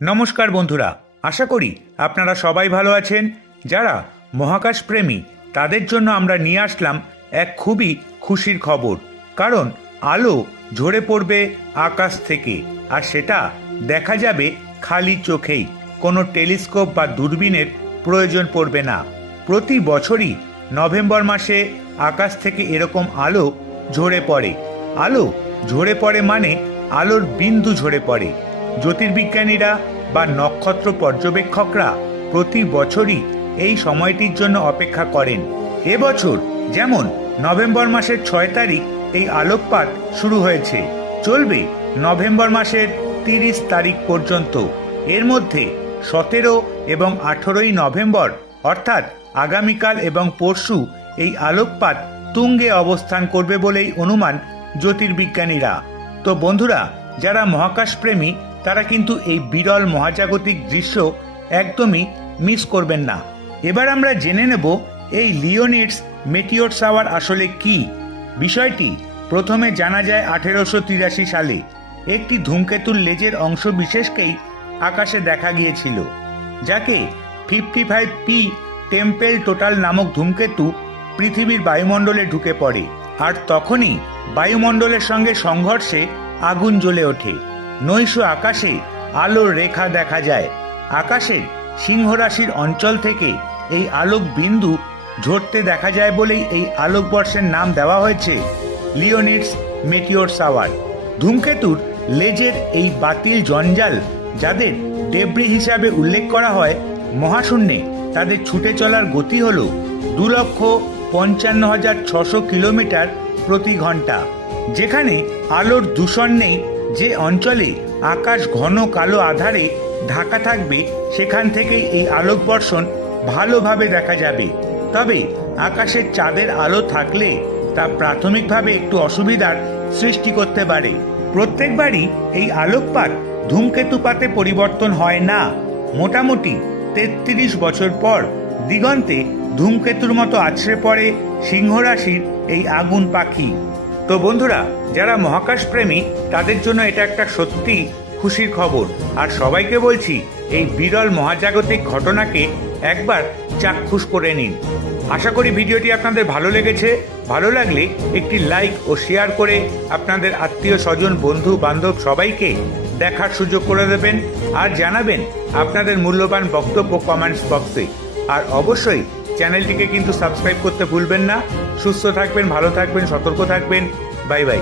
নমস্কার বন্ধুরা, আশা করি আপনারা সবাই ভালো আছেন। যারা মহাকাশ প্রেমী, তাদের জন্য আমরা নিয়ে আসলাম এক খুবই খুশির খবর। কারণ আলো ঝরে পড়বে আকাশ থেকে, আর সেটা দেখা যাবে খালি চোখেই। কোনো টেলিস্কোপ বা দূরবীনের প্রয়োজন পড়বে না। প্রতি বছরই নভেম্বর মাসে আকাশ থেকে এরকম আলো ঝরে পড়ে। আলো ঝরে পড়ে মানে আলোর বিন্দু ঝরে পড়ে। জ্যোতির্বিজ্ঞানীরা বা নক্ষত্র পর্যবেক্ষকরা প্রতি বছরই এই সময়টির জন্য অপেক্ষা করেন। এবছর যেমন নভেম্বর মাসের ছয় তারিখ এই আলোকপাত শুরু হয়েছে, চলবে নভেম্বর মাসের তিরিশ তারিখ পর্যন্ত। এর মধ্যে সতেরো এবং আঠেরোই নভেম্বর, অর্থাৎ আগামীকাল এবং পরশু এই আলোকপাত তুঙ্গে অবস্থান করবে বলেই অনুমান জ্যোতির্বিজ্ঞানীরা। তো বন্ধুরা, যারা মহাকাশ প্রেমী তারা কিন্তু এই বিরল মহাজাগতিক দৃশ্য একদমই মিস করবেন না। এবার আমরা জেনে নেব এই লিওনিডস মেটিওর সাওয়ার আসলে কি? বিষয়টি প্রথমে জানা যায় আঠেরোশো তিরাশি সালে। একটি ধূমকেতুর লেজের অংশ বিশেষকেই আকাশে দেখা গিয়েছিল, যাকে fifty five P Tempel Tuttle নামক ধূমকেতু পৃথিবীর বায়ুমণ্ডলে ঢুকে পড়ে, আর তখনই বায়ুমণ্ডলের সঙ্গে সংঘর্ষে আগুন জ্বলে ওঠে। নৈশ আকাশে আলোর রেখা দেখা যায়। আকাশের সিংহরাশির অঞ্চল থেকে এই আলোক বিন্দু ঝরতে দেখা যায় বলেই এই আলোকবর্ষের নাম দেওয়া হয়েছে লিওনিডস মেটিওর সাওয়ার। ধূমকেতুর লেজের এই বাতিল জঞ্জাল যাদের ডেব্রি হিসাবে উল্লেখ করা হয়, মহাশূন্যে তাদের ছুটে চলার গতি হল দু লক্ষ পঞ্চান্ন হাজার ছশো কিলোমিটার প্রতি ঘণ্টা। যেখানে আলোর দূষণ নেই যে অঞ্চলে আকাশ ঘন কালো আধারে ঢাকা থাকবে, সেখান থেকেই এই আলোক বর্ষণ ভালোভাবে দেখা যাবে। তবে আকাশের চাঁদের আলো থাকলে তা প্রাথমিকভাবে একটু অসুবিধার সৃষ্টি করতে পারে। প্রত্যেকবারই এই আলোকপাত ধূমকেতুপাতে পরিবর্তন হয় না। মোটামুটি তেত্রিশ বছর পর দিগন্তে ধূমকেতুর মতো আছড়ে পড়ে সিংহ রাশির এই আগুন পাখি। তো বন্ধুরা, যারা মহাকাশ প্রেমী তাদের জন্য এটা একটা সত্যি খুশির খবর। আর সবাইকে বলছি, এই বিরল মহাজাগতিক ঘটনাকে একবার চাক্ষুষ করে নিন। আশা করি ভিডিওটি আপনাদের ভালো লেগেছে। ভালো লাগলে একটি লাইক ও শেয়ার করে আপনাদের আত্মীয় স্বজন, বন্ধু, বান্ধব সবাইকে দেখার সুযোগ করে দেবেন। আর জানাবেন আপনাদের মূল্যবান বক্তব্য কমেন্টস বক্সে আর অবশ্যই চ্যানেলটিকে কিন্তু সাবস্ক্রাইব করতে ভুলবেন না। সুস্থ থাকবেন ভালো থাকবেন সতর্ক থাকবেন। Bye bye.